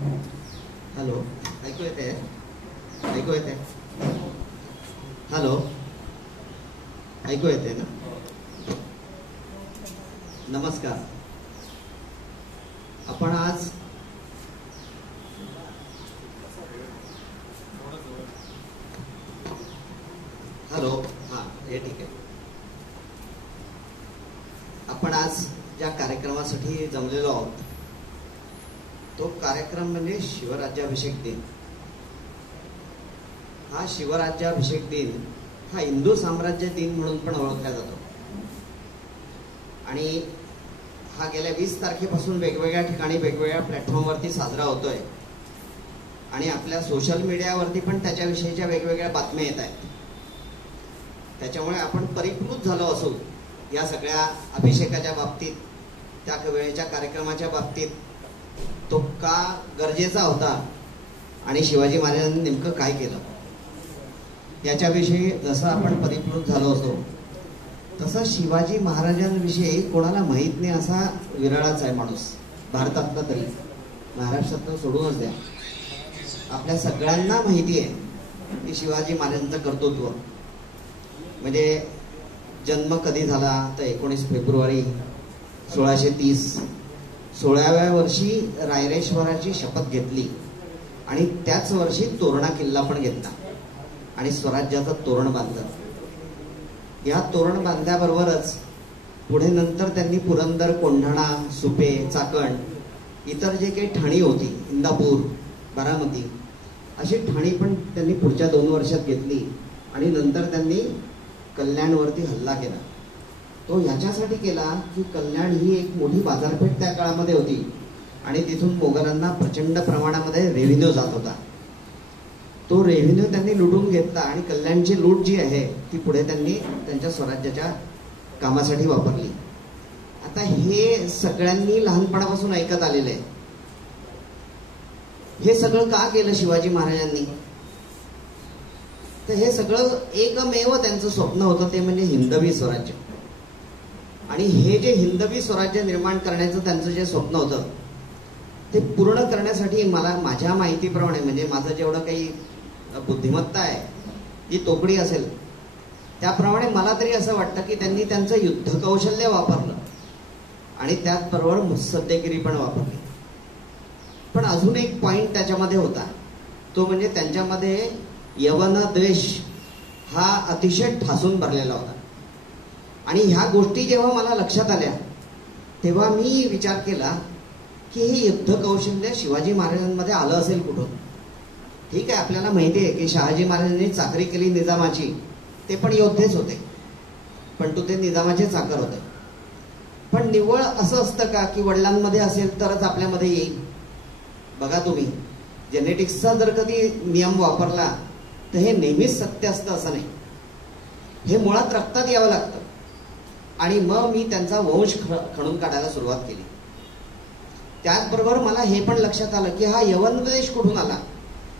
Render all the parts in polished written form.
Hello, ऐकू येते? ऐकू येते? हॅलो, ऐकू येते ना? नमस्कार. आपण आज हॅलो, हां, हे ठीक आहे. आपण आज ज्या कार्यक्रमासाठी जमलेलो आहोत तो कार्यक्रम म्हणजे शिवराज्याभिषेक दिन. हा शिवराज्याभिषेक दिन हा हिंदू साम्राज्य दिन म्हणून पण ओळखला जातो आणि हा गेल्या 20 तारखेपासून वेगवेगळ्या ठिकाणी वेगवेगळ्या प्लॅटफॉर्मवरती साजरा होतोय आणि आपल्या सोशल मीडियावरती पण त्याच्याविषयीच्या वेगवेगळ्या बातम्या येत आहेत. त्याच्यामुळे आपण परिप्लुत झालो असू या सगळ्या अभिषेकाच्या बाबतीत, त्या वेळेच्या कार्यक्रमाच्या बाबतीत तो का गरजेचा होता आणि शिवाजी महाराजांनी नेमकं काय केलं याच्याविषयी जसं आपण परिप्लुत झालो असतो तसं शिवाजी महाराजांविषयी कोणाला माहीत नाही असा विरळाच आहे माणूस भारतातला, तरी महाराष्ट्रातलं सोडूनच द्या. आपल्या सगळ्यांना माहिती आहे की शिवाजी महाराजांचं कर्तृत्व म्हणजे जन्म कधी झाला तर 19 फेब्रुवारी 1630. 16व्या वर्षी रायरेश्वराची शपथ घेतली आणि त्याच वर्षी तोरणा किल्ला पण घेतला आणि स्वराज्याचं तोरण बांधलं. या तोरण बांधल्याबरोबरच पुढे नंतर त्यांनी पुरंदर, कोंढाणा, सुपे, चाकण, इतर जे काही ठाणी होती, इंदापूर, बारामती, अशी ठाणी पण त्यांनी पुढच्या 2 वर्षात घेतली आणि नंतर त्यांनी कल्याणवरती हल्ला केला. तो ह्याच्यासाठी केला की कल्याण ही एक मोठी बाजारपेठ त्या काळामध्ये होती आणि तिथून मोगलांना प्रचंड प्रमाणामध्ये रेव्हेन्यू जात होता. तो रेव्हेन्यू त्यांनी लुटून घेतला आणि कल्याणची लूट जी आहे ती पुढे त्यांनी त्यांच्या स्वराज्याच्या कामासाठी वापरली. आता हे सगळ्यांनी लहानपणापासून ऐकत आलेलं आहे. हे सगळं का केलं शिवाजी महाराजांनी? तर हे सगळं एकमेव त्यांचं स्वप्न होतं ते म्हणजे हिंदवी स्वराज्य. आणि हे जे हिंदवी स्वराज्य निर्माण करण्याचं त्यांचं जे स्वप्न होतं ते पूर्ण करण्यासाठी मला माझ्या माहितीप्रमाणे, म्हणजे माझं जेवढं काही बुद्धिमत्ता आहे जी तोकडी असेल त्याप्रमाणे मला तरी असं वाटतं की त्यांनी त्यांचं युद्ध कौशल्य वापरलं आणि त्याचबरोबर मुत्सद्देगिरी पण वापरली. पण अजून एक पॉइंट त्याच्यामध्ये होता, तो म्हणजे त्यांच्यामध्ये यवन द्वेष हा अतिशय ठासून भरलेला होता. आणि ह्या गोष्टी जेव्हा मला लक्षात आल्या तेव्हा मी विचार केला की हे युद्ध कौशल्य शिवाजी महाराजांमध्ये आलं असेल कुठून. ठीक आहे, आपल्याला माहिती आहे की शहाजी महाराजांनी चाकरी केली निजामाची, ते पण योद्धेच होते, पण तो ते निजामाचे चाकर होते. पण निव्वळ असं असतं का की वडिलांमध्ये असेल तरच आपल्यामध्ये येईल? बघा तुम्ही, जेनेटिक्सचा जर कधी नियम वापरला तर हे नेहमीच सत्य असतं असं नाही. हे मुळात रक्तात यावं लागतं. आणि मग मी त्यांचा वंश खणून काढायला सुरुवात केली. त्याचबरोबर मला हे पण लक्षात आलं की हा यवनद्वेष कुठून आला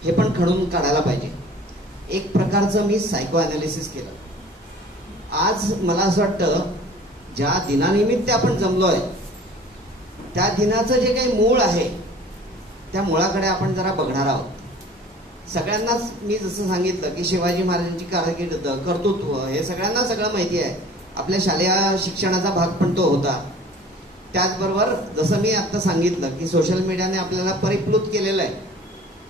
हे पण खणून काढायला पाहिजे. एक प्रकारचं मी सायको अनालिसिस केलं. आज मला असं वाटतं ज्या दिनानिमित्त आपण जमलोय त्या दिनाचं जे काही मूळ आहे त्या मुळाकडे आपण जरा बघणार आहोत. सगळ्यांनाच मी जसं सांगितलं की शिवाजी महाराजांची कारकीर्द, कर्तृत्व हे सगळ्यांना सगळं माहिती आहे. आपल्या शालेय शिक्षणाचा भाग पण तो होता. त्याचबरोबर जसं मी आता सांगितलं की सोशल मीडियाने आपल्याला परिप्लुत केलेलं आहे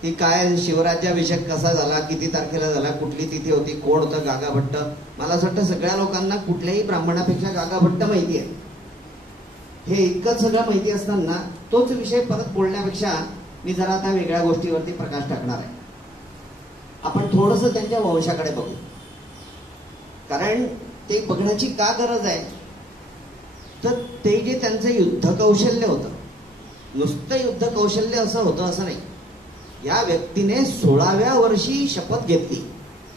की काय शिवराज्याभिषेक कसा झाला, किती तारखेला झाला, कुठली तिथी होती, कोण होतं गागा भट्ट. मला असं वाटतं सगळ्या लोकांना कुठल्याही ब्राह्मणापेक्षा गागा भट्ट माहिती आहे. हे इतकं सगळं माहिती असताना तोच विषय परत बोलण्यापेक्षा मी जरा आता वेगळ्या गोष्टीवरती प्रकाश टाकणार आहे. आपण थोडंसं त्यांच्या वंशाकडे बघू, कारण ते बघण्याची का गरज आहे. तर ते जे त्यांचं युद्ध कौशल्य होतं, नुसतं युद्ध कौशल्य असं होतं असं नाही. या व्यक्तीने 16व्या वर्षी शपथ घेतली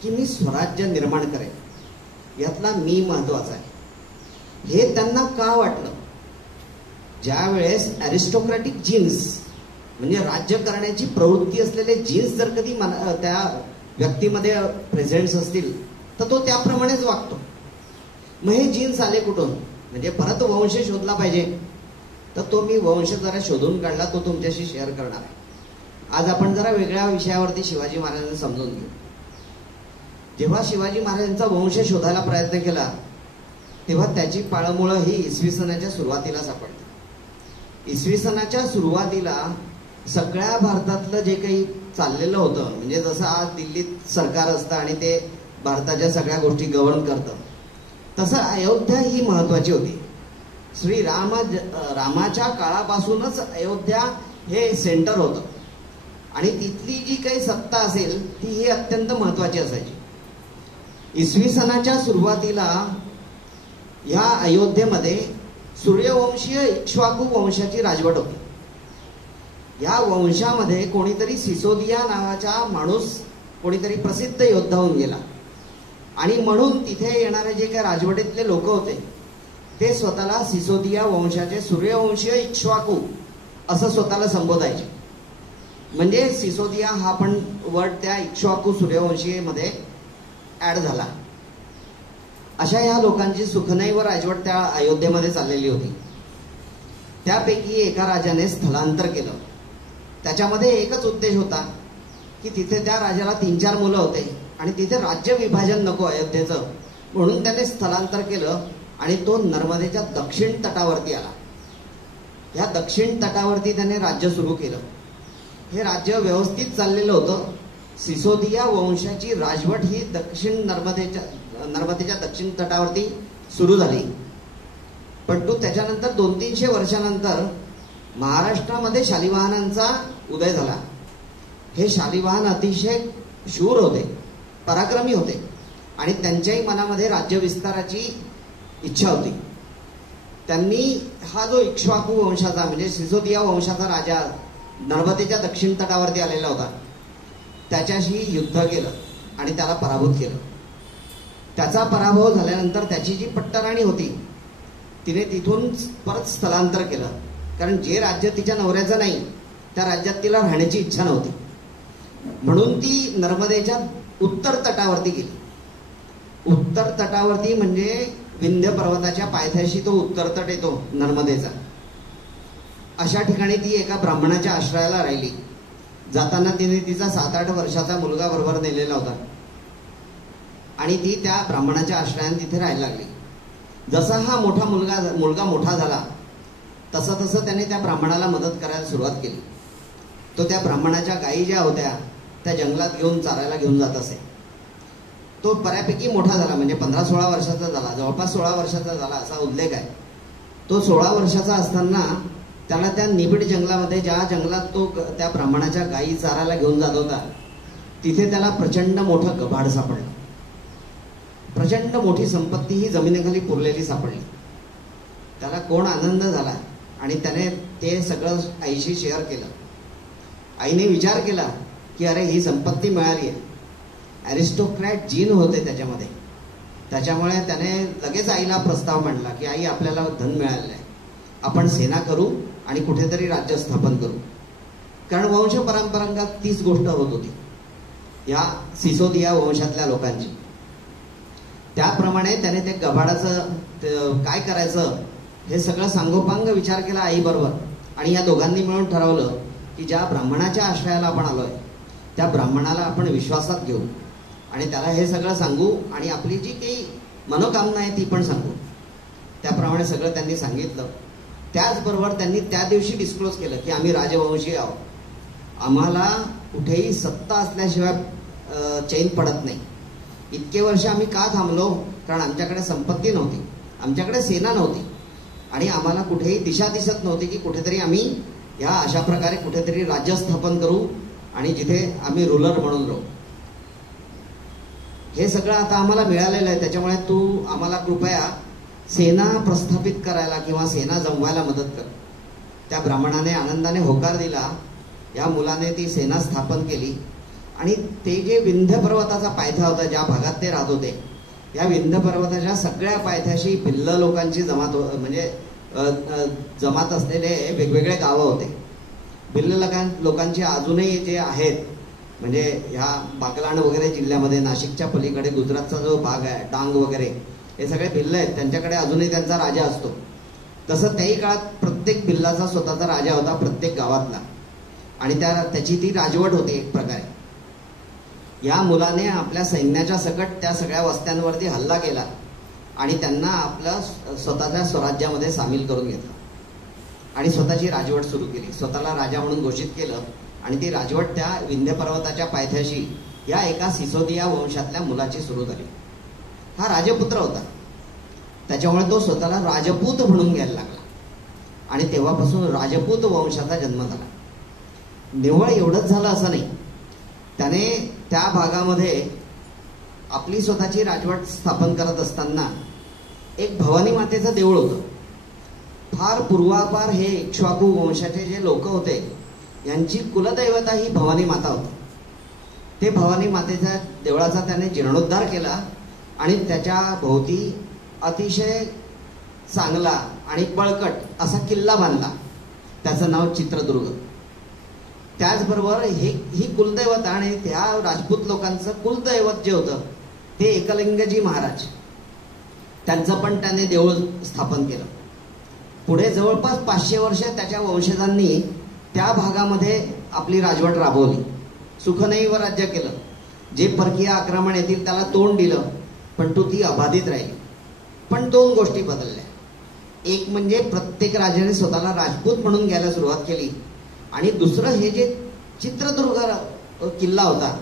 की मी स्वराज्य निर्माण करेन. यातला मी महत्वाचा आहे. हे त्यांना का वाटलं? ज्या वेळेस अरिस्टोक्रॅटिक जीन्स म्हणजे राज्य करण्याची प्रवृत्ती असलेले जीन्स जर कधी त्या व्यक्तीमध्ये प्रेझेंट्स असतील तर तो त्याप्रमाणेच वागतो. मग हे जीन्स आले कुठून? म्हणजे परत वंश शोधला पाहिजे. तर तो मी वंश जरा शोधून काढला, तो तुमच्याशी शेअर करणार आहे. आज आपण जरा वेगळ्या विषयावरती शिवाजी महाराजांना समजून घेऊ. जेव्हा शिवाजी महाराजांचा वंश शोधायला प्रयत्न केला तेव्हा त्याची पाळंमुळं ही इसवी सनाच्या सुरुवातीला सापडली. इसवी सनाच्या सुरुवातीला सगळ्या भारतातलं जे काही चाललेलं होतं, म्हणजे जसं आज दिल्लीत सरकार असतं आणि ते भारताच्या सगळ्या गोष्टी गव्हर्न करतं, तसं अयोध्या ही महत्वाची होती. रामाच्या काळापासूनच अयोध्या हे सेंटर होतं आणि तिथली जी काही सत्ता असेल ती ही अत्यंत महत्वाची असायची. इसवी सनाच्या सुरुवातीला ह्या अयोध्येमध्ये सूर्यवंशीय इक्ष्वाकू वंशाची राजवट होती. या वंशामध्ये कोणीतरी सिसोदिया नावाचा माणूस, कोणीतरी प्रसिद्ध योद्धा होऊन गेला आणि म्हणून तिथे येणारे जे काही राजवटीतले लोक होते ते स्वतःला सिसोदिया वंशाचे सूर्यवंशीय इक्ष्वाकू असं स्वतःला संबोधायचे. म्हणजे सिसोदिया हा पण वर्ड त्या इक्ष्वाकू सूर्यवंशीयमध्ये ऍड झाला. अशा ह्या लोकांची सुखनैव राजवट त्या अयोध्येमध्ये चाललेली होती. त्यापैकी एका राजाने स्थलांतर केलं. त्याच्यामध्ये एकच उद्देश होता की तिथे त्या राजाला 3-4 मुलं होते आणि तिथे राज्य विभाजन नको अयोध्येचं, म्हणून त्याने स्थलांतर केलं आणि तो नर्मदेच्या दक्षिण तटावरती आला. या दक्षिण तटावरती त्याने राज्य सुरू केलं. हे राज्य व्यवस्थित चाललेलं होतं. सिसोदिया वंशाची राजवट ही नर्मदेच्या दक्षिण तटावरती सुरू झाली. पण त्याच्यानंतर 200-300 वर्षानंतर महाराष्ट्रामध्ये शालिवाहनांचा उदय झाला. हे शालिवाहन अतिशय शूर होते, पराक्रमी होते आणि त्यांच्याही मनामध्ये राज्य विस्ताराची इच्छा होती. त्यांनी हा जो इक्ष्वाकू वंशाचा म्हणजे सिसोदिया वंशाचा राजा नर्मदेच्या दक्षिण तटावरती आलेला होता त्याच्याशी युद्ध केलं आणि त्याला पराभूत केलं. त्याचा पराभव झाल्यानंतर त्याची जी पट्टराणी होती तिने तिथून परत स्थलांतर केलं, कारण जे राज्य तिच्या नवऱ्याचं नाही त्या राज्यात तिला राहण्याची इच्छा नव्हती. म्हणून ती नर्मदेच्या उत्तर तटावरती गेली. उत्तर तटावरती म्हणजे विंध्य पर्वताच्या पायथ्याशी तो उत्तर तट येतो नर्मदेचा. अशा ठिकाणी ती एका ब्राह्मणाच्या आश्रयाला राहिली. जाताना तिने तिचा 7-8 वर्षाचा मुलगा बरोबर नेलेला होता आणि ती त्या ब्राह्मणाच्या आश्रयाने तिथे राहायला लागली. जसा हा मुलगा मोठा झाला तसं तसं त्याने त्या ब्राह्मणाला मदत करायला सुरुवात केली. तो त्या ब्राह्मणाच्या गायी ज्या होत्या त्या जंगलात घेऊन चारायला घेऊन जात असे. तो बऱ्यापैकी मोठा झाला, म्हणजे 15-16 वर्षाचा झाला, जवळपास 16 वर्षाचा झाला असा उल्लेख आहे. तो 16 वर्षाचा असताना त्याला त्या निबिड जंगलामध्ये, ज्या जंगलात तो त्या ब्राह्मणाच्या गायी चारायला घेऊन जात होता, तिथे त्याला प्रचंड मोठं गभाड सापडलं. प्रचंड मोठी संपत्ती ही जमिनीखाली पुरलेली सापडली. त्याला कोण आनंद झाला आणि त्याने ते सगळं आईशी शेअर केलं. आईने विचार केला की अरे ही संपत्ती मिळाली आहे. अरिस्टोक्रॅट जीन होते त्याच्यामध्ये, त्याच्यामुळे त्याने लगेच आईला प्रस्ताव मांडला की आई आपल्याला धन मिळालेलं आहे, आपण सेना करू आणि कुठेतरी राज्य स्थापन करू. कारण वंश परंपरांगत तीच गोष्ट होत होती या सिसोदिया वंशातल्या लोकांची. त्याप्रमाणे त्याने ते गभाडाचं काय करायचं हे सगळं सांगोपांग विचार केला आईबरोबर आणि या दोघांनी मिळून ठरवलं की ज्या ब्राह्मणाच्या आश्रयाला आपण आलोय त्या ब्राह्मणाला आपण विश्वासात घेऊ आणि त्याला हे सगळं सांगू आणि आपली जी काही मनोकामना आहे ती पण सांगू. त्याप्रमाणे सगळं त्यांनी सांगितलं. त्याचबरोबर त्यांनी त्या दिवशी डिस्क्लोज केलं की आम्ही राजवंशी आहोत, आम्हाला कुठेही सत्ता असल्याशिवाय चैन पडत नाही. इतके वर्ष आम्ही का थांबलो? कारण आमच्याकडे संपत्ती नव्हती, आमच्याकडे सेना नव्हती आणि आम्हाला कुठेही दिशा दिसत नव्हती की कुठेतरी आम्ही ह्या अशा प्रकारे कुठेतरी राज्य स्थापन करू आणि जिथे आम्ही रूलर म्हणून राहू. हे सगळं आता आम्हाला मिळालेलं आहे, त्याच्यामुळे तू आम्हाला कृपया सेना प्रस्थापित करायला किंवा सेना जमवायला मदत कर. त्या ब्राह्मणाने आनंदाने होकार दिला. या मुलाने ती सेना स्थापन केली आणि ते जे विंध्य पर्वताचा पायथा होता ज्या भागात ते राहत होते, या विंध्य पर्वताच्या सगळ्या पायथ्याशी भिल्ल लोकांची जमात असलेले वेगवेगळे गावं होते. भिल्ल लोकांची अजूनही जे आहेत, म्हणजे ह्या बागलाण वगैरे जिल्ह्यामध्ये नाशिकच्या पलीकडे गुजरातचा जो भाग आहे, डांग वगैरे, हे सगळे भिल्ल आहेत. त्यांच्याकडे अजूनही त्यांचा राजा असतो. तसं त्याही काळात प्रत्येक भिल्लाचा स्वतःचा राजा होता प्रत्येक गावातला आणि त्याची ती राजवट होती एक प्रकारे. या मुलाने आपल्या सैन्याच्या सकट त्या सगळ्या वस्त्यांवरती हल्ला केला आणि त्यांना आपल्या स्वतःच्या स्वराज्यामध्ये सामील करून घेतलं आणि स्वतःची राजवट सुरू केली. स्वतःला राजा म्हणून घोषित केलं आणि ती राजवट त्या विंध्य पर्वताच्या पायथ्याशी या एका सिसोदिया वंशातल्या मुलाची सुरू झाली. हा राजपुत्र होता, त्याच्यामुळे तो स्वतःला राजपूत म्हणून घ्यायला लागला आणि तेव्हापासून राजपूत वंशाचा जन्म झाला. निव्वळ एवढंच झालं असं नाही, त्याने त्या भागामध्ये आपली स्वतःची राजवट स्थापन करत असताना एक भवानी मातेचं देऊळ होतं. फार पूर्वापार हे इक्ष्वाकू वंशाचे जे लोक होते यांची कुलदैवता ही भवानी माता होती. ते भवानी मातेच्या देवळाचा त्याने जीर्णोद्धार केला आणि त्याच्या भोवती अतिशय चांगला आणि बळकट असा किल्ला बांधला. त्याचं नाव चित्रदुर्ग. त्याचबरोबर ही कुलदैवत आणि त्या राजपूत लोकांचं कुलदैवत जे होतं ते एकलिंगजी महाराज, त्यांचं पण त्याने देऊळ स्थापन केलं. पुढे जवळपास 500 वर्ष त्याच्या वंशजांनी त्या भागामध्ये आपली राजवट राबवली. सुखनैव राज्य केलं. जे परकीय आक्रमण येतील त्याला तोंड दिलं, पण ती अबाधित राहिली. पण 2 गोष्टी बदलल्या. एक म्हणजे प्रत्येक राजाने स्वतःला राजपूत म्हणून घ्यायला सुरुवात केली आणि दुसरं हे जे चित्रदुर्ग किल्ला होता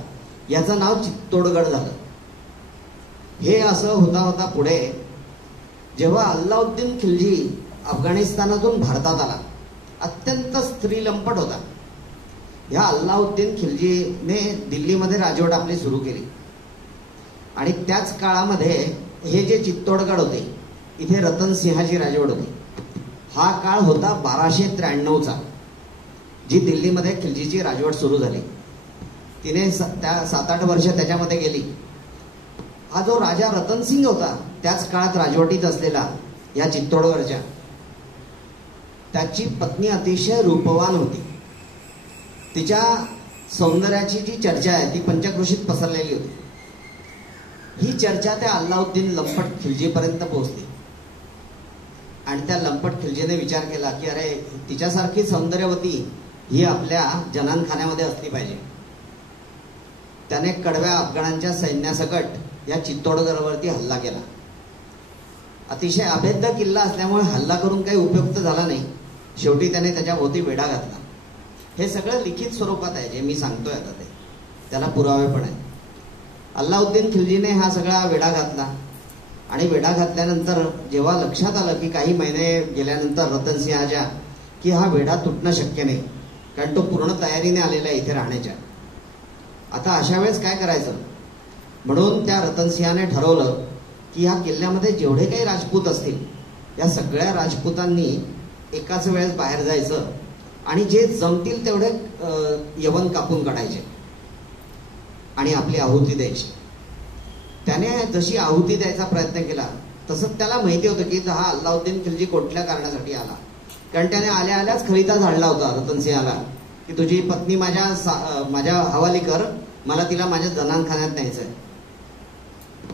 याचं नाव चित्तोडगड झालं. हे असं होता होता पुढे जेव्हा अल्लाउद्दीन खिल्जी अफगाणिस्तानातून भारतात आला, अत्यंत स्त्रीलंपट होता. ह्या अल्लाउद्दीन खिल्जीने दिल्लीमध्ये राजवट आपली सुरू केली आणि त्याच काळामध्ये हे जे चित्तोडगड होते इथे रतनसिंहाची राजवट होती. हा काळ होता 1293चा, जी दिल्लीमध्ये खिल्जीची राजवट सुरू झाली. तिने त्या 7-8 वर्ष त्याच्यामध्ये गेली. हा जो राजा रतनसिंग होता त्याच काळात राजवटीत असलेला या चित्तोडगडच्या, त्याची पत्नी अतिशय रूपवान होती. तिच्या सौंदर्याची जी चर्चा आहे ती पंचक्रोशीत पसरलेली होती. ही चर्चा त्या अल्लाउद्दीन लंपट खिल्जीपर्यंत पोहोचली आणि त्या लंपट खिल्जीने विचार केला की अरे, तिच्यासारखी सौंदर्यवती ही आपल्या जनानखान्यामध्ये असली पाहिजे. त्याने कडव्या अफगाणांच्या सैन्यासकट या चित्तोडगडवरती हल्ला केला. अतिशय अभेद्य किल्ला असल्यामुळे हल्ला करून काही उपयुक्त झाला नाही. शेवटी त्याने त्याच्या भोवती वेढा घातला. हे सगळं लिखित स्वरूपात आहे जे मी सांगतोय आता, त्याला पुरावे पण आहे. अल्लाउद्दीन खिल्जीने हा सगळा वेढा घातला आणि वेढा घातल्यानंतर जेव्हा लक्षात आलं की काही महिने गेल्यानंतर रतनसिंहाच्या की हा वेढा तुटणं शक्य नाही, कारण तो पूर्ण तयारीने आलेला आहे इथे राहण्याच्या. आता अशा वेळेस काय करायचं, म्हणून त्या रतनसिंहाने ठरवलं की या किल्ल्यामध्ये जेवढे काही राजपूत असतील या सगळ्या राजपूतांनी एकाच वेळेस बाहेर जायचं आणि जे जमतील तेवढे यवन कापून काढायचे आणि आपली आहुती द्यायची. त्याने जशी आहुती द्यायचा प्रयत्न केला तसंच त्याला माहिती होतं की हा अल्लाउद्दीन खिल्जी कुठल्या कारणासाठी आला, कारण त्याने आल्या आल्याच खलिता झाडला होता रतनसिंहाला की तुझी पत्नी माझ्या हवाली कर, मला तिला माझ्या जनानखान्यात न्यायचंय,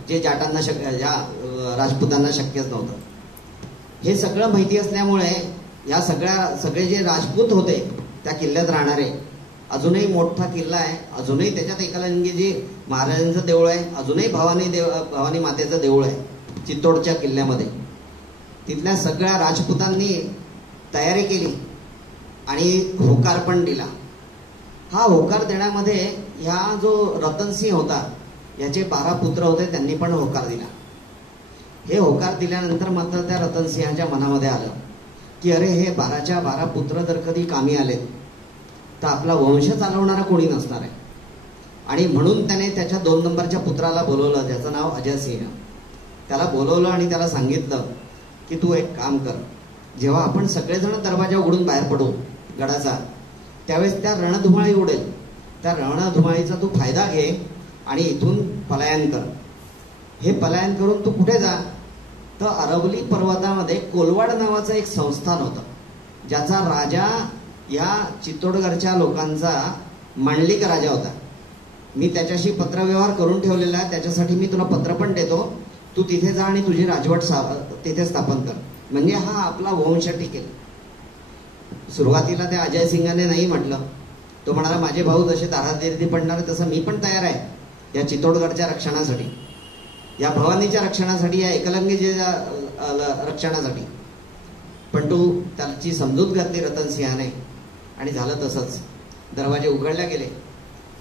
जे जाटांना ज्या राजपुतांना शक्यच नव्हतं. हे सगळं माहिती असल्यामुळे या सगळे जे राजपूत होते त्या किल्ल्यात राहणारे, अजूनही मोठा किल्ला आहे, अजूनही त्याच्यात एकलिंगजी महाराजांचं देऊळ आहे, अजूनही भवानी मातेचं देऊळ आहे चित्तोडच्या किल्ल्यामध्ये. तिथल्या सगळ्या राजपुतांनी तयारी केली आणि होकार पण दिला. हा होकार देण्यामध्ये ह्या जो रतनसिंह होता याचे 12 पुत्र होते, त्यांनी पण होकार दिला. हे होकार दिल्यानंतर मात्र त्या रतनसिंहाच्या मनामध्ये आलं की अरे, हे 12च्या 12 पुत्र जर कधी कामी आलेत तर आपला वंश चालवणारा कोणी नसणार आहे. आणि म्हणून त्याने त्याच्या 2 नंबरच्या पुत्राला बोलवलं, ज्याचं नाव अजयसिंह. त्याला बोलवलं आणि त्याला सांगितलं की तू एक काम कर, जेव्हा आपण सगळेजण दरवाजा उघडून बाहेर पडू गडाचा, त्यावेळेस त्या रणधुमाळी उडेल, त्या रणधुमाळीचा तू फायदा घे आणि इथून पलायन कर. हे पलायन करून तू कुठे जा, तर अरवली पर्वतामध्ये कोलवाड नावाचं एक संस्थान होतं, ज्याचा राजा या चित्तोडगडच्या लोकांचा मांडलिक राजा होता. मी त्याच्याशी पत्रव्यवहार करून ठेवलेला आहे, त्याच्यासाठी मी तुला पत्र पण देतो. तू तिथे जा आणि तुझी राजवट तिथे स्थापन कर, म्हणजे हा आपला वंश टिकेल. सुरुवातीला त्या अजयसिंहाने नाही म्हटलं. तो म्हणाला माझे भाऊ जसे दारादिर्दी पडणार तसं मी पण तयार आहे या चित्तोडगडच्या रक्षणासाठी, या भवानीच्या रक्षणासाठी, या एकलंगीच्या रक्षणासाठी. पण तो त्याची समजूत घातली रतनसिंहाने आणि झालं तसंच. दरवाजे उघडले गेले,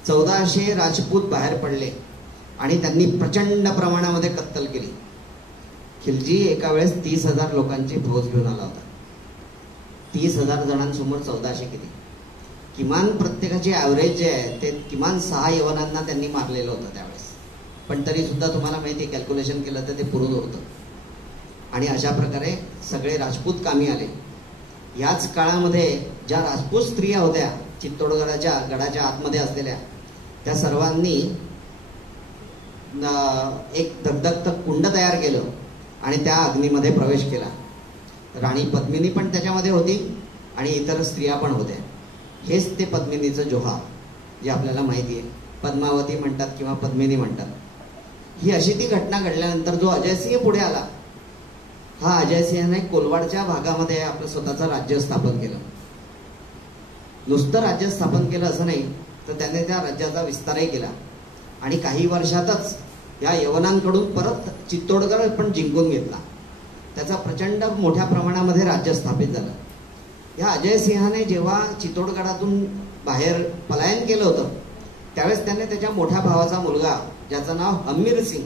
1400 राजपूत बाहेर पडले आणि त्यांनी प्रचंड प्रमाणामध्ये कत्तल केली. खिलजी एका वेळेस 30,000 लोकांची फौज घेऊन आला होता. 30,000 जणांसमोर 1400 किती? किमान प्रत्येकाची ॲव्हरेज जे आहे ते किमान 6 यवनांना त्यांनी मारलेलं होतं त्यावेळेस. पण तरी सुद्धा तुम्हाला माहिती आहे, कॅल्क्युलेशन केलं तर ते पुरून होतं. आणि अशा प्रकारे सगळे राजपूत कामी आले. याच काळामध्ये ज्या राजपूत स्त्रिया होत्या चित्तोडगडाच्या गडाच्या आतमध्ये असलेल्या, त्या सर्वांनी एक धगधगतं कुंड तयार केलं आणि त्या अग्नीमध्ये प्रवेश केला. राणी पद्मिनी पण त्याच्यामध्ये होती आणि इतर स्त्रिया पण होत्या. हेच ते पद्मिनीचं जोहा जे आपल्याला माहिती आहे, पद्मावती म्हणतात किंवा पद्मिनी म्हणतात. ही अशी ती घटना घडल्यानंतर जो अजयसिंह पुढे आला, हा अजयसिंहाने कोलवाडच्या भागामध्ये आपलं स्वतःचं राज्य स्थापन केलं. नुसतं राज्य स्थापन केलं असं नाही, तर त्याने त्या राज्याचा विस्तारही केला आणि काही वर्षातच या यवनांकडून परत चित्तोडगड पण जिंकून घेतला. त्याचा प्रचंड मोठ्या प्रमाणामध्ये राज्य स्थापित झालं. या अजयसिंहाने जेव्हा चित्तोडगडातून बाहेर पलायन केलं होतं त्यावेळेस त्याने त्याच्या मोठ्या भावाचा मुलगा, ज्याचं नाव हमीर सिंग,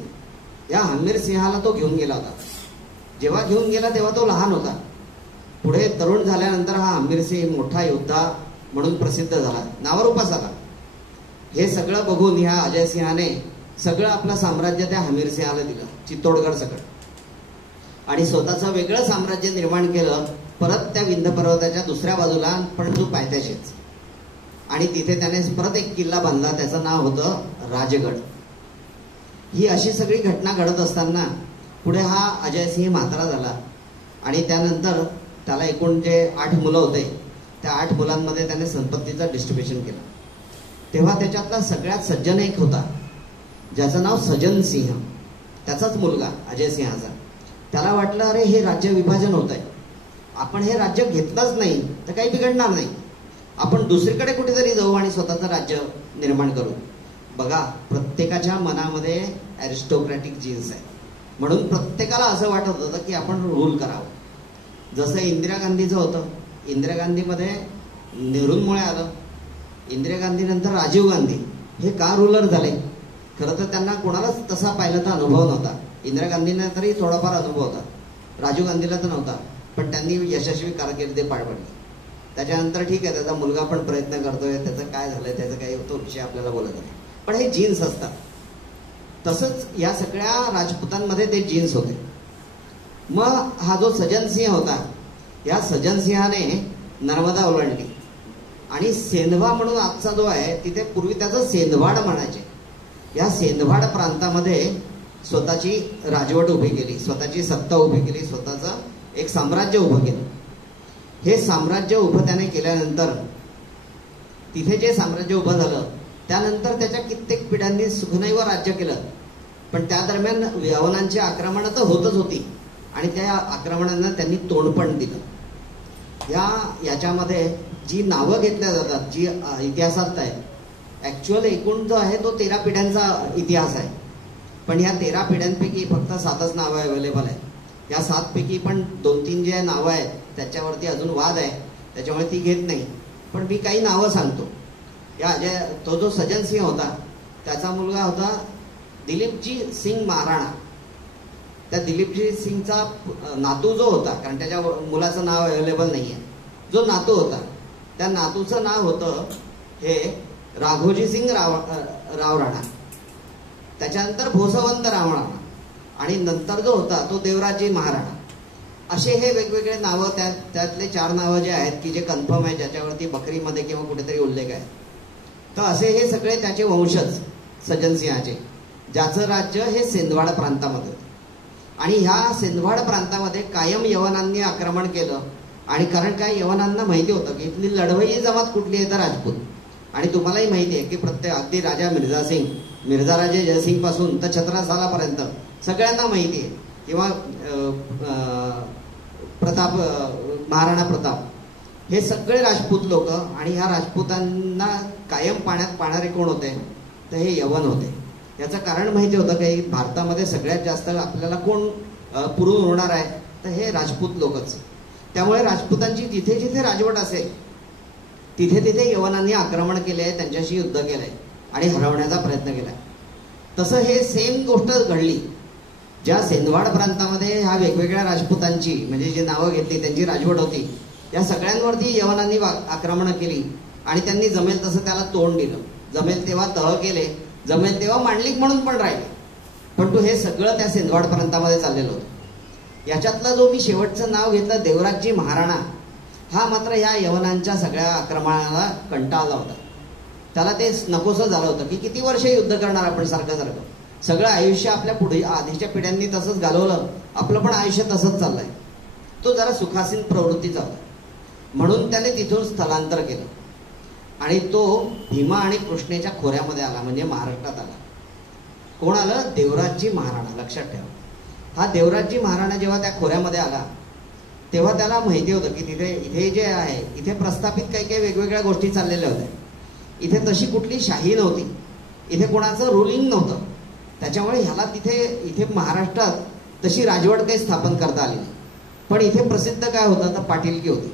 या हमीर सिंहाला तो घेऊन गेला होता. जेव्हा घेऊन गेला तेव्हा तो लहान होता. पुढे तरुण झाल्यानंतर हा हमीर सिंग मोठा योद्धा म्हणून प्रसिद्ध झाला, नावारूपास आला. हे सगळं बघून ह्या अजयसिंहाने सगळं आपलं साम्राज्य त्या हमीर सिंहाला दिलं, चित्तोडगड सगळं, आणि स्वतःचं वेगळं साम्राज्य निर्माण केलं परत त्या विंध्य पर्वताच्या दुसऱ्या बाजूला, परंतु पायथ्याशीच. आणि तिथे त्याने परत एक किल्ला बांधला, त्याचं नाव होतं राजगड. ही अशी सगळी घटना घडत असताना पुढे हा अजयसिंह म्हातारा झाला आणि त्यानंतर त्याला एकूण जे 8 मुलं होते त्या 8 मुलांमध्ये त्याने संपत्तीचं डिस्ट्रीब्युशन केलं. तेव्हा त्याच्यातला सगळ्यात सज्जन एक होता ज्याचं नाव सजन सिंह, त्याचाच मुलगा अजयसिंहाचा. त्याला वाटलं अरे हे राज्य विभाजन होत आहे, आपण हे राज्य घेतलंच नाही तर काही बिघडणार नाही, आपण दुसरीकडे कुठेतरी जाऊ आणि स्वतःचं राज्य निर्माण करू. बघा, प्रत्येकाच्या मनामध्ये ॲरिस्टोक्रॅटिक जीन्स आहे, म्हणून प्रत्येकाला असं वाटत होतं की आपण रूल करावं. जसं इंदिरा गांधीचं होतं, इंदिरा गांधीमध्ये नेहरूंमुळे आलं, इंदिरा गांधीनंतर राजीव गांधी हे का रूलर झाले? खरं तर त्यांना कोणालाच तसा पाहिलं तर अनुभव नव्हता. इंदिरा गांधींना तरी थोडाफार अनुभव होता, राजीव गांधीला तर नव्हता, पण त्यांनी यशस्वी कारकिर्दी पार पडली. त्याच्यानंतर ठीक आहे, त्याचा मुलगा पण प्रयत्न करतोय, त्याचं काय झालंय त्याचं काही तो विषय आपल्याला बोलत नाही, पण हे जीन्स असतात. तसंच या सगळ्या राजपुतांमध्ये ते जीन्स होते. मग हा जो सजन सिंह होता, या सजन सिंहाने नर्मदा ओलांडली आणि सेंधवा म्हणून आजचा जो आहे तिथे पूर्वी त्याचं सेंधवाड म्हणायचे. या सेंधवाड प्रांतामध्ये स्वतःची राजवट उभी केली, स्वतःची सत्ता उभी केली, स्वतःचं एक साम्राज्य उभं केलं. हे साम्राज्य उभं त्याने केल्यानंतर तिथे जे साम्राज्य उभं झालं त्यानंतर त्याच्या कित्येक पिढ्यांनी सुखनैव राज्य केलं. पण त्या दरम्यान यवनांची आक्रमणं तर होतच होती आणि त्या आक्रमणांना त्यांनी तोंड पण दिलं. याच्यामध्ये जी नावं घेतल्या जातात, जी इतिहासात आहे, ॲक्च्युअल एकूण जो आहे तो 13 पिढ्यांचा इतिहास आहे. पण ह्या 13 पिढ्यांपैकी फक्त 7च नावं अवेलेबल आहे. या 7 पैकी पण 2-3 जे नावं आहेत त्याच्यावरती अजून वाद आहे, त्याच्यामुळे ती घेत नाही. पण मी काही नावं सांगतो. तो जो सजन सिंह होता त्याचा मुलगा होता दिलीपजी सिंग महाराणा. त्या दिलीपजी सिंगचा नातू जो होता, कारण त्याच्या मुलाचं नाव अवेलेबल नाही आहे, जो नातू होता त्या नातूचं नाव होतं हे राघोजी सिंग राव राणा. त्याच्यानंतर भोसवंत राव राणा आणि नंतर जो होता तो देवराजी महाराणा. असे हे वेगवेगळे नावं, त्यातले 4 नावं जे आहेत की जे कन्फर्म आहे, ज्याच्यावरती बकरीमध्ये किंवा कुठेतरी उल्लेख आहे. तर असे हे सगळे त्याचे वंशज सजन सिंहाचे, ज्याचं राज्य हे सेंधवाड प्रांतामध्ये. आणि ह्या सेंधवाड प्रांतामध्ये कायम यवनांनी आक्रमण केलं. आणि कारण काय, यवनांना माहिती होतं की इथली लढवई जमात कुठली आहे तर राजपूत. आणि तुम्हालाही माहिती आहे की प्रत्येक अगदी राजा मिर्झा सिंग, मिर्झा राजे जयसिंग पासून तर छत्रसालापर्यंत सगळ्यांना माहिती आहे, किंवा प्रताप, महाराणा प्रताप, हे सगळे राजपूत लोक, आणि ह्या राजपूतांना कायम पाण्यात पाणारे कोण होते, तर हे यवन होते. याचं कारण माहिती होतं की भारतामध्ये सगळ्यात जास्त आपल्याला कोण पुरून उरणार आहे, तर हे राजपूत लोकच. त्यामुळे राजपूतांची जिथे जिथे राजवट असेल तिथे तिथे यवनांनी आक्रमण केले आहे, त्यांच्याशी युद्ध केलंय आणि हरवण्याचा प्रयत्न केलाय. तसं हे सेम गोष्ट घडली ज्या सेंधवाड प्रांतामध्ये ह्या वेगवेगळ्या राजपूतांची, म्हणजे जी नावं घेतली त्यांची राजवट होती, या सगळ्यांवरती यवनांनी आक्रमणं केली आणि त्यांनी जमेल तसं त्याला तोंड दिलं. जमेल तेव्हा तह केले, जमेल तेव्हा मांडलिक म्हणून पण राहिले. पण हे सगळं त्या सेंधवाड प्रांतामध्ये चाललेलं होतं. याच्यातला जो मी शेवटचं नाव घेतलं देवराजजी महाराणा, हा मात्र या यवनांच्या सगळ्या आक्रमणाला कंटाळला होता. त्याला ते नकोसं झालं होतं की किती वर्ष युद्ध करणार आपण सारखं सारखं, सगळं आयुष्य आपल्या पुढे आधीच्या पिढ्यांनी तसंच घालवलं, आपलं पण आयुष्य तसंच चाललंय. तो जरा सुखासीन प्रवृत्तीचा होता, म्हणून त्याने तिथून स्थलांतर केलं आणि तो भीमा आणि कृष्णेच्या खोऱ्यामध्ये आला, म्हणजे महाराष्ट्रात आला. कोण आलं? देवराजजी महाराणा. लक्षात ठेवा, हा देवराजजी महाराणा जेव्हा त्या खोऱ्यामध्ये आला तेव्हा त्याला माहिती होतं की इथे जे आहे इथे प्रस्थापित काही काही वेगवेगळ्या गोष्टी चाललेल्या होत्या. इथे तशी कुठली शाही नव्हती, इथे कोणाचं रुलिंग नव्हतं. त्याच्यामुळे ह्याला इथे महाराष्ट्रात तशी राजवट काही स्थापन करता आली नाही. पण इथे प्रसिद्ध काय होतं तर पाटीलकी होती.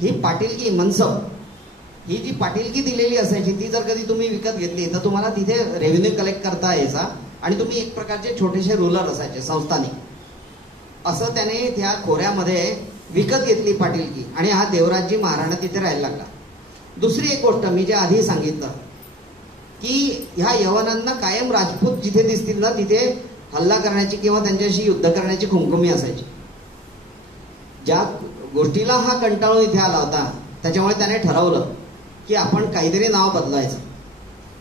ही पाटीलकी मनसब, ही जी पाटीलकी दिलेली असायची ती जर कधी तुम्ही विकत घेतली तर तुम्हाला तिथे रेव्हेन्यू कलेक्ट करता यायचा आणि तुम्ही एक प्रकारचे छोटेसे रूलर असायचे संस्थानिक. असं त्याने त्या खोऱ्यामध्ये विकत घेतली पाटीलकी आणि हा देवराजजी महाराणा तिथे राहायला लागला. दुसरी एक गोष्ट मी जे आधी सांगितलं की ह्या यवनांना कायम राजपूत जिथे दिसतील ना तिथे हल्ला करण्याची किंवा त्यांच्याशी युद्ध करण्याची खुमखुमी असायची. ज्या गोष्टीला हा कंटाळून इथे आला होता त्याच्यामुळे त्याने ठरवलं की आपण काहीतरी नाव बदलायचं.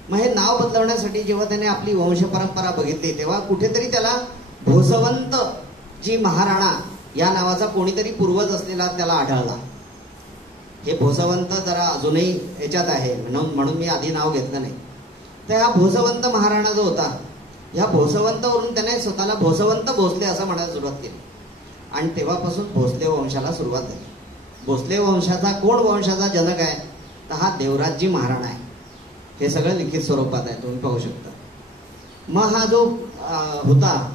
मग हे नाव बदलवण्यासाठी जेव्हा त्याने आपली वंश परंपरा बघितली तेव्हा कुठेतरी त्याला भोसवंत जी महाराणा या नावाचा कोणीतरी पूर्वज असलेला त्याला आढळला. हे भोसवंत जरा अजूनही याच्यात आहे म्हणून मी आधी नाव घेतलं नाही. तर हा भोसवंत महाराणा जो होता, ह्या भोसवंतवरून त्याने स्वतःला भोसवंत भोसले असं म्हणायला सुरुवात केली आणि तेव्हापासून भोसले वंशाला सुरुवात झाली. भोसले वंशाचा कोण वंशाचा जनक आहे तर हा देवराजजी महाराणा आहे. हे सगळं लिखित स्वरूपात आहे, तुम्ही पाहू शकता. मग हा जो होता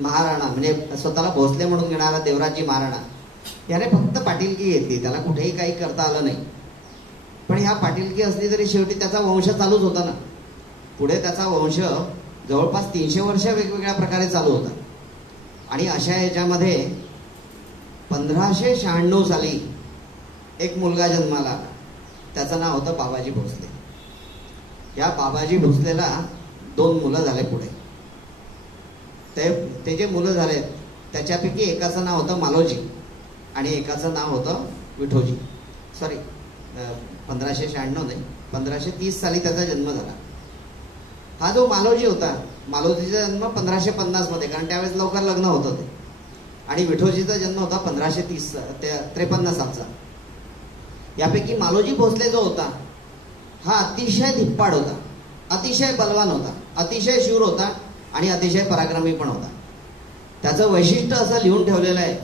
महाराणा, म्हणजे स्वतःला भोसले म्हणून घेणारा देवराजजी महाराणा, याने फक्त पाटीलकी घेतली, त्याला कुठेही काही करता आलं नाही. पण ह्या पाटीलकी असली तरी शेवटी त्याचा वंश चालूच होता ना. पुढे त्याचा वंश जवळपास 300 वर्ष वेगवेगळ्या प्रकारे चालू होता. आणि अशा याच्यामध्ये 1596 साली एक मुलगा जन्माला आला, त्याचं नाव होतं बाबाजी भोसले. या बाबाजी भोसलेला 2 मुलं झाले पुढे. ते जे मुलं झाले त्याच्यापैकी एकाचं नाव होतं मालोजी आणि एकाचं नाव होतं विठोजी. सॉरी, 1596 नाही, 1530 साली त्याचा जन्म झाला. हा जो मालोजी होता, मालोजीचा जन्म 1550 मध्ये, कारण त्यावेळेस लवकर लग्न होतं ते. आणि विठोजीचा जन्म होता 1553 सालचा. यापैकी मालोजी भोसले जो होता हा अतिशय धिप्पाड होता, अतिशय बलवान होता, अतिशय शूर होता आणि अतिशय पराक्रमी पण होता. त्याचं वैशिष्ट्य असं लिहून ठेवलेलं आहे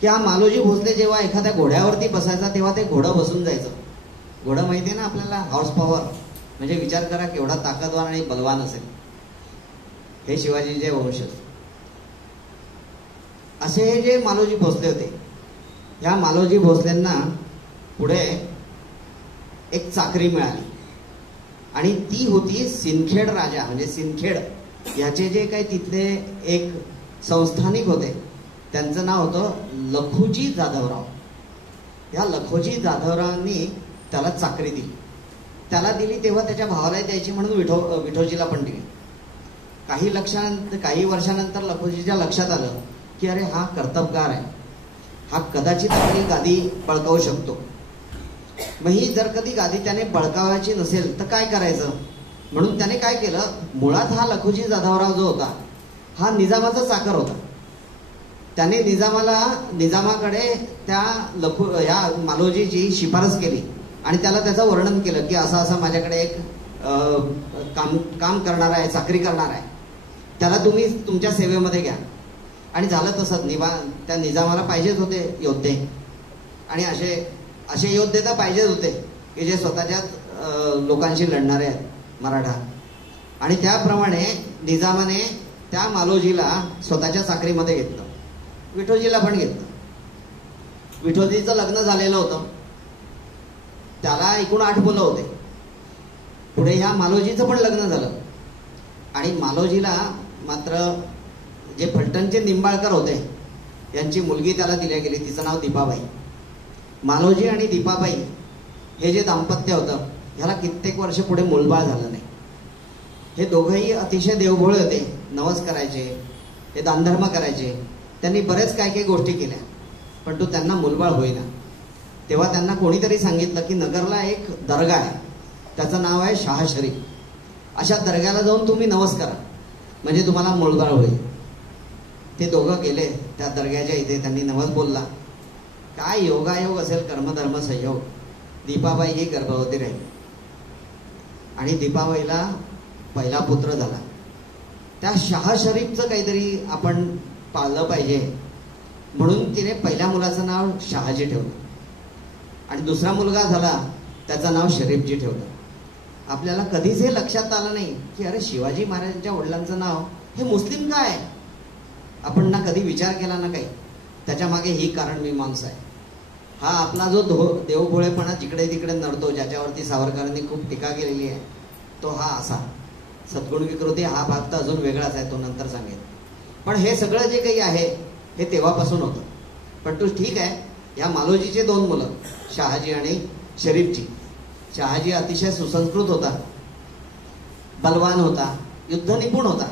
की हा मालोजी भोसले जेव्हा एखाद्या घोड्यावरती बसायचा तेव्हा ते घोडं बसून जायचं. घोडं माहिती आहे ना आपल्याला, हॉर्स पॉवर, म्हणजे विचार करा केवढा ताकदवान आणि बलवान असेल. हे शिवाजीचे वंशज. असे हे जे मालोजी भोसले होते, ह्या मालोजी भोसलेंना पुढे एक चाकरी मिळाली आणि ती होती सिंदखेड राजा, म्हणजे सिंदखेड ह्याचे जे काही तिथले एक संस्थानिक होते त्यांचं नाव होतं लखुजी जाधवराव. या लखुजी जाधवरावांनी त्याला चाकरी दिली. त्याला दिली तेव्हा त्याच्या भावाला द्यायची म्हणून विठोजीला पण दिली. काही वर्षानंतर लखुजीच्या लक्षात आलं की अरे हा कर्तबगार आहे, हा कदाचित आपली गादी बळकावू शकतो. मग ही जर कधी गादी त्याने बळकावायची नसेल तर काय करायचं, म्हणून त्याने काय केलं, मुळात हा लखुजी जाधवराव जो होता हा निजामाचा चाकर होता. त्याने निजामाकडे त्या ह्या मालोजीची शिफारस केली आणि त्याला त्याचं वर्णन केलं की असं असं माझ्याकडे एक काम करणार आहे, चाकरी करणार आहे, त्याला तुम्ही तुमच्या सेवेमध्ये घ्या. आणि झालं तसंच. त्या निजामाला पाहिजेच होते योद्धे आणि असे असे योद्धे तर पाहिजेच होते की जे स्वतःच्याच लोकांशी लढणारे आहेत मराठा. आणि त्याप्रमाणे निजामाने त्या मालोजीला स्वतःच्या चाकरीमध्ये घेतलं, विठोजीला पण घेतलं. विठोजीचं लग्न झालेलं होतं, त्याला एकूण 8 मुलं होते. पुढे ह्या मालोजीचं पण लग्न झालं आणि मालोजीला मात्र जे फलटणचे निंबाळकर होते यांची मुलगी त्याला दिल्या गेली, तिचं नाव दीपाबाई. मालोजी आणि दीपाबाई हे जे दाम्पत्य होतं ह्याला कित्येक वर्ष पुढे मूलबाळ झालं नाही. हे दोघंही अतिशय देवभोळे होते, नवस करायचे, हे दानधर्म करायचे, त्यांनी बरेच काय काही गोष्टी केल्या, पण तो त्यांना मूलबाळ होईना. तेव्हा त्यांना कोणीतरी सांगितलं की नगरला एक दर्गा आहे, त्याचं नाव आहे शाह शरीफ. अशा दर्ग्याला जाऊन तुम्ही नवस करा म्हणजे तुम्हाला मूलबाळ होईल. ते दोघं गेले त्या दर्ग्याच्या इथे, त्यांनी नवस बोलला. काय योगायोग असेल, कर्मधर्म संयोग, दीपाबाई ही गर्भवती राहिली आणि दीपाबाईला पहिला पुत्र झाला. त्या शाह शरीफचं काहीतरी आपण पाळलं पाहिजे म्हणून तिने पहिल्या मुलाचं नाव शहाजी ठेवलं आणि दुसरा मुलगा झाला त्याचं नाव शरीफजी ठेवलं. आपल्याला कधीच हे लक्षात आलं नाही की अरे शिवाजी महाराजांच्या वडिलांचं नाव हे मुस्लिम का आहे. आपण ना कधी विचार केला ना काही. त्याच्या मागे ही कारण मीमांसा आहे. हा आपला जो देवभोळेपणा जिकडे तिकडे नडतो, ज्याच्यावरती सावरकरांनी खूप टीका केलेली आहे, तो हा असा. सद्गुण विकृती हा भाग तर अजून वेगळाच आहे, तो नंतर सांगेल. पण हे सगळं जे काही आहे हे तेव्हापासून होतं. पण तो ठीक आहे. या मालोजीचे 2 मुलं शहाजी आणि शरीफजी. शहाजी अतिशय सुसंस्कृत होता, बलवान होता, युद्ध निपुण होता.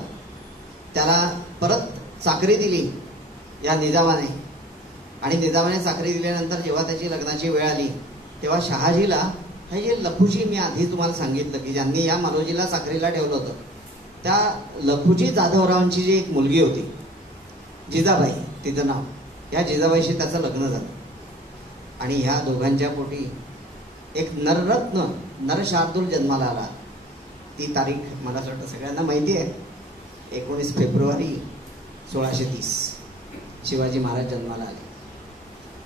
त्याला परत चाकरी दिली या निजामाने आणि निजामाने चाकरी दिल्यानंतर जेव्हा त्याची लग्नाची वेळ आली तेव्हा शहाजीला हे जे लखुजी मी आधी तुम्हाला सांगितलं की ज्यांनी या मालोजीला चाकरीला ठेवलं होतं, त्या लखुजी जाधवरावांची जी एक मुलगी होती जिजाबाई, तिचं नाव, या जिजाबाईशी त्याचं लग्न झालं आणि ह्या दोघांच्या पोटी एक नररत्न नरशार्दूल जन्माला आला. ती तारीख मला असं वाटतं सगळ्यांना माहिती आहे, 19 फेब्रुवारी 1630 शिवाजी महाराज जन्माला आले.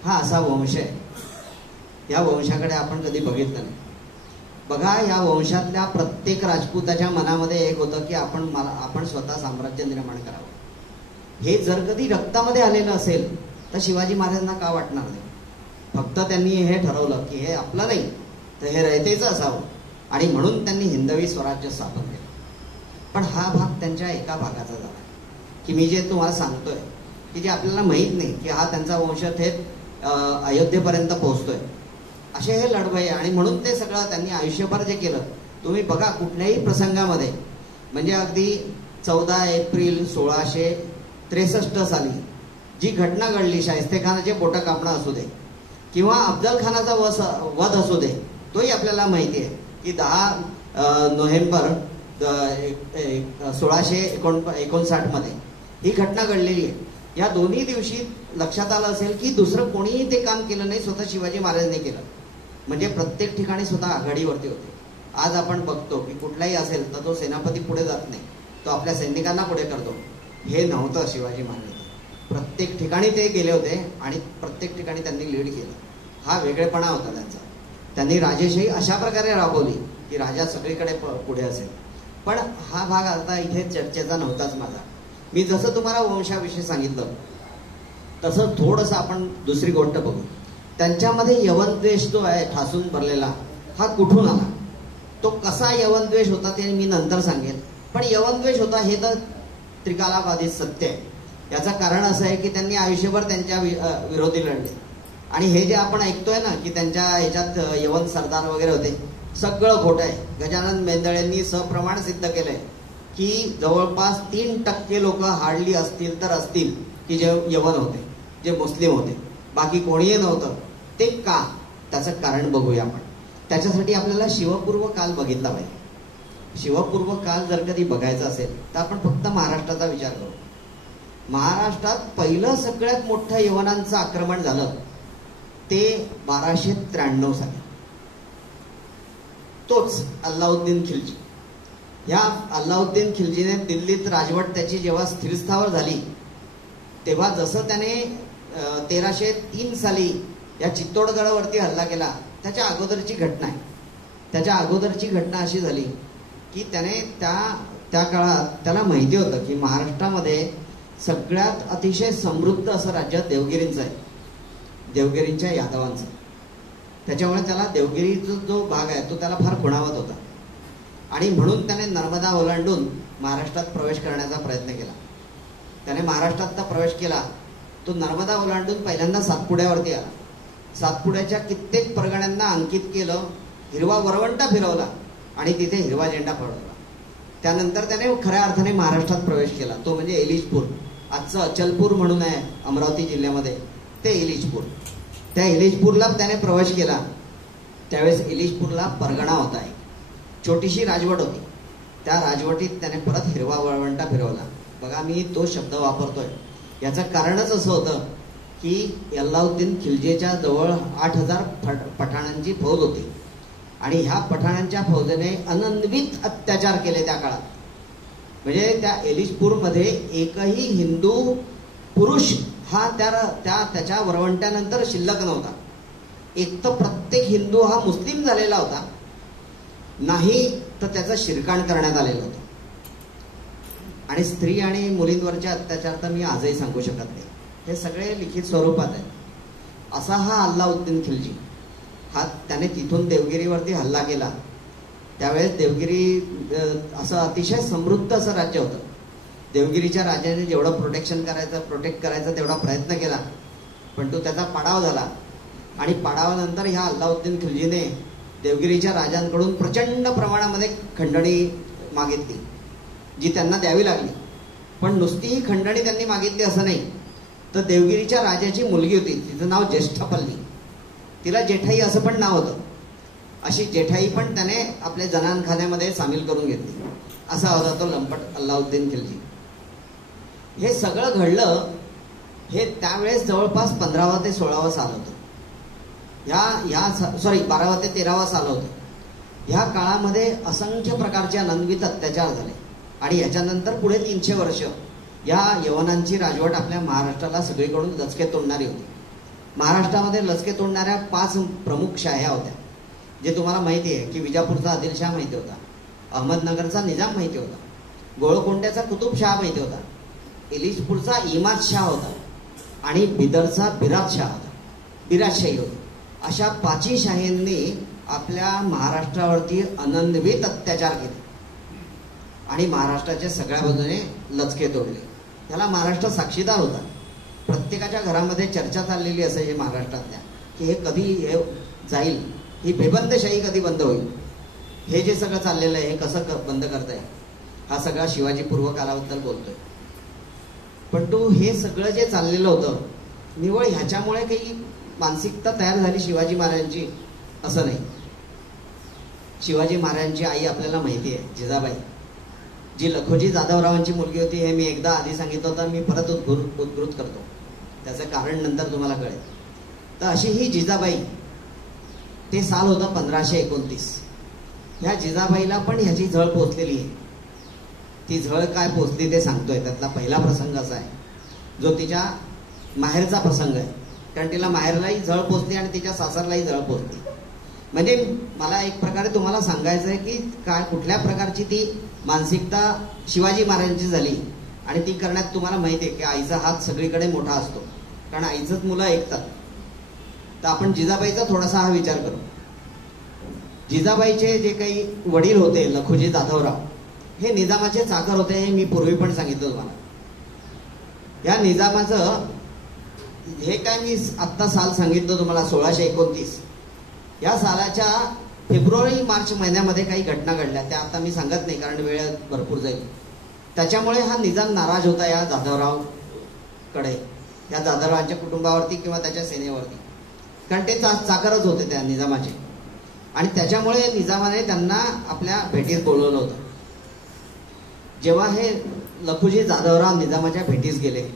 हा असा वंश आहे. या वंशाकडे आपण कधी बघितलं नाही. बघा, या वंशातल्या प्रत्येक राजपूताच्या मनामध्ये एक होतं की आपण स्वतः साम्राज्य निर्माण करावं. हे जर कधी रक्तामध्ये आलेलं असेल तर शिवाजी महाराजांना का वाटणार नाही. फक्त त्यांनी हे ठरवलं की हे आपलं नाही तर हे रयतेचं असावं आणि म्हणून त्यांनी हिंदवी स्वराज्य स्थापन केलं. पण हा भाग त्यांच्या एका भागाचा झाला की मी जे तुम्हाला सांगतोय की जे आपल्याला माहीत नाही की हा त्यांचा वंश थेट अयोध्येपर्यंत पोहोचतोय. असे हे लढवय आणि म्हणून ते सगळं त्यांनी आयुष्यभर जे केलं. तुम्ही बघा कुठल्याही प्रसंगामध्ये, म्हणजे अगदी 14 एप्रिल 1663 साली जी घटना घडली, शाहिस्तेखानाचे बोटं कापणं असू दे किंवा अफजल खानाचा वध असू दे, तोही आपल्याला माहिती आहे की 10 नोव्हेंबर 1659 मध्ये ही घटना घडलेली आहे. या दोन्ही दिवशी लक्षात आलं असेल की दुसरं कोणीही ते काम केलं नाही, स्वतः शिवाजी महाराजांनी केलं. म्हणजे प्रत्येक ठिकाणी स्वतः आघाडीवरती होते. आज आपण बघतो की कुठलाही असेल तर तो सेनापती पुढे जात नाही, तो आपल्या सैनिकांना पुढे करतो. हे नव्हतं शिवाजी महाराज. प्रत्येक ठिकाणी ते गेले होते आणि प्रत्येक ठिकाणी त्यांनी लीड केलं. हा वेगळेपणा होता त्यांचा. त्यांनी राजेशाही अशा प्रकारे राबवली की राजा सगळीकडे पुढे असेल. पण हा भाग आता इथे चर्चेचा नव्हताच माझा. मी जसं तुम्हाला वंशाविषयी सांगितलं तसं थोडंसं आपण दुसरी गोष्ट बघू. त्यांच्यामध्ये यवनद्वेष जो आहे ठासून भरलेला, हा कुठून आला, तो कसा यवनद्वेष होता ते मी नंतर सांगेन. पण यवनद्वेष होता हे तर त्रिकालाबाधित सत्य आहे. याचं कारण असं आहे की त्यांनी आयुष्यभर त्यांच्या विरोधी लढले आणि हे जे आपण ऐकतोय ना की त्यांच्या ह्याच्यात यवन सरदार वगैरे होते, सगळं खोटं आहे. गजानन मेंदळेंनी सप्रमाण सिद्ध केलंय की जवळपास 3% लोक हार्डली असतील तर असतील की जे यवन होते, जे मुस्लिम होते, बाकी कोणीही नव्हतं. ते का, त्याचं कारण बघूया आपण. त्याच्यासाठी आपल्याला शिवपूर्व काल बघितला पाहिजे. शिवपूर्व काल जर कधी बघायचा असेल तर आपण फक्त महाराष्ट्राचा विचार करू. महाराष्ट्रात पहिलं सगळ्यात मोठं यवनांचं आक्रमण झालं ते 1293 साली. तोच अल्लाउद्दीन खिलजी. ह्या अल्लाउद्दीन खिलजीने दिल्लीत राजवट त्याची जेव्हा स्थिरस्थावर झाली तेव्हा जसं त्याने 1303 साली या चित्तोडगडावरती हल्ला केला त्याच्या अगोदरची घटना आहे. त्याच्या अगोदरची घटना अशी झाली की त्याने त्या काळात त्याला माहिती होतं की महाराष्ट्रामध्ये सगळ्यात अतिशय समृद्ध असं राज्य देवगिरींचं आहे, देवगिरींच्या यादवांचं. त्याच्यामुळे त्याला देवगिरीचा जो भाग आहे तो त्याला फार खुणावत होता आणि म्हणून त्याने नर्मदा ओलांडून महाराष्ट्रात प्रवेश करण्याचा प्रयत्न केला. त्याने महाराष्ट्रात प्रवेश केला तो नर्मदा ओलांडून पहिल्यांदा सातपुड्यावरती आला. सातपुड्याच्या कित्येक परगण्यांना अंकित केलं, हिरवा वरवंटा फिरवला आणि तिथे हिरवा झेंडा फडकवला. त्यानंतर त्याने खऱ्या अर्थाने महाराष्ट्रात प्रवेश केला, तो म्हणजे एलिचपूर. आजचं अचलपूर म्हणून आहे अमरावती जिल्ह्यामध्ये, ते एलिचपूर. त्या एलिचपूरला त्याने प्रवेश केला. त्यावेळेस एलिचपूरला परगणा होता, एक छोटीशी राजवट होती. त्या राजवटीत त्याने परत हिरवा वरवंटा फिरवला. बघा, मी तो शब्द वापरतोय याचं कारणच असं होतं की अल्लाउद्दीन खिलजीच्या जवळ 8,000 पठाणांची फौज होती आणि ह्या पठाणांच्या फौजेने अनन्वित अत्याचार केले त्या काळात. म्हणजे त्या एलिचपूरमध्ये एकही हिंदू पुरुष हा त्याच्या वरवंट्यानंतर शिल्लक नव्हता. एक तर प्रत्येक हिंदू हा मुस्लिम झालेला होता, नाही तर त्याचं शिरकाण करण्यात आलेलं होतं. आणि स्त्री आणि मुलींवरचे अत्याचार तर मी आजही सांगू शकत नाही, हे सगळे लिखित स्वरूपात आहे. असा हा अल्लाउद्दीन खिलजी त्याने तिथून देवगिरीवरती हल्ला केला. त्यावेळेस देवगिरी असं अतिशय समृद्ध असं राज्य होतं. देवगिरीच्या राजाने जेवढं प्रोटेक्ट करायचा तेवढा प्रयत्न केला, पण तो त्याचा पाडाव झाला. आणि पाडावानंतर ह्या अल्लाउद्दीन खिलजीने देवगिरीच्या राजांकडून प्रचंड प्रमाणामध्ये खंडणी मागितली, जी त्यांना द्यावी लागली. पण नुसती ही खंडणी त्यांनी मागितली असं नाही, तर देवगिरीच्या राजाची मुलगी होती, तिचं नाव ज्येष्ठपल्ली, तिला जेठाई असं पण नाव होतं. अशी जेठाई पण त्याने आपल्या जनानखान्यामध्ये सामील करून घेतली. असा होता तो लंपट अल्लाउद्दीन खिलजी. हे सगळं घडलं हे त्यावेळेस जवळपास 15वा ते 16वा साल होतं. 12वा ते 13वा साल होतं. ह्या काळामध्ये असंख्य प्रकारचे अनन्वित अत्याचार झाले आणि याच्यानंतर पुढे 300 वर्ष या यवनांची राजवट आपल्या महाराष्ट्राला सगळीकडून लचके तोडणारी होती. महाराष्ट्रामध्ये लचके तोडणाऱ्या 5 प्रमुख शाह्या होत्या, जे तुम्हाला माहिती आहे की विजापूरचा आदिलशाह माहिती होता, अहमदनगरचा निजाम माहिती होता, गोळकोंड्याचा कुतुबशाह माहिती होता, एलिचपूरचा इमादशाह होता आणि बिदरचा बिराजशाही होता. अशा 5ही शाहींनी आपल्या महाराष्ट्रावरती अनन्वित अत्याचार केले आणि महाराष्ट्राच्या सगळ्या बाजूने लचके तोडले. त्याला महाराष्ट्र साक्षीदार होता. प्रत्येकाच्या घरामध्ये चर्चा चाललेली असायची महाराष्ट्रातल्या की हे कधी जाईल, ही बेबंदशाही कधी बंद होईल, हे जे सगळं चाललेलं आहे हे कसं बंद करताय. हा सगळा शिवाजी पूर्व कालाबद्दल बोलतोय. पण तो हे सगळं जे चाललेलं होतं निवळ ह्याच्यामुळे काही मानसिकता तयार झाली शिवाजी महाराजांची असं नाही. शिवाजी महाराजांची आई आपल्याला माहिती आहे, जिजाबाई, जी लखोजी जाधवरावांची मुलगी होती. हे मी एकदा आधी सांगितलं होतं, मी परत उद्धृत करतो, त्याचं कारण नंतर तुम्हाला कळेल. तर अशी ही जिजाबाई, ते साल होतं 1529. ह्या जिजाबाईला पण ह्याची झळ पोचलेली आहे. ती झळ काय पोचली ते सांगतोय. त्यातला पहिला प्रसंग असा आहे जो तिच्या माहेरचा प्रसंग आहे, कारण तिला माहेरलाही झळ पोचली आणि तिच्या सासरलाही झळ पोचली. म्हणजे मला एक प्रकारे तुम्हाला सांगायचं आहे की काय कुठल्या प्रकारची ती मानसिकता शिवाजी महाराजांची झाली. आणि ती करण्यात तुम्हाला माहिती आहे की आईचा हात सगळीकडे मोठा असतो, कारण आईचंच मुलं ऐकतात. तर आपण जिजाबाईचा थोडासा हा विचार करू. जिजाबाईचे जे काही वडील होते लखोजी जाधवराव, हे निजामाचे चाकर होते. हे मी पूर्वी पण सांगितलं तुम्हाला. या निजामाचं हे काय मी आत्ता साल सांगितलं तुम्हाला 1629. या सालाच्या फेब्रुवारी मार्च महिन्यामध्ये काही घटना घडल्या, त्या आता मी सांगत नाही कारण वेळ भरपूर जाईल. त्याच्यामुळे हा निजाम नाराज होता या जाधवरावकडे, या जाधवरावांच्या कुटुंबावरती किंवा त्याच्या सेनेवरती, कारण ते चाकरच होते त्या निजामाचे. आणि त्याच्यामुळे निजामाने त्यांना आपल्या भेटीस बोलवलं होतं. जेव्हा हे लखुजी जाधवराव निजामाच्या भेटीस गेले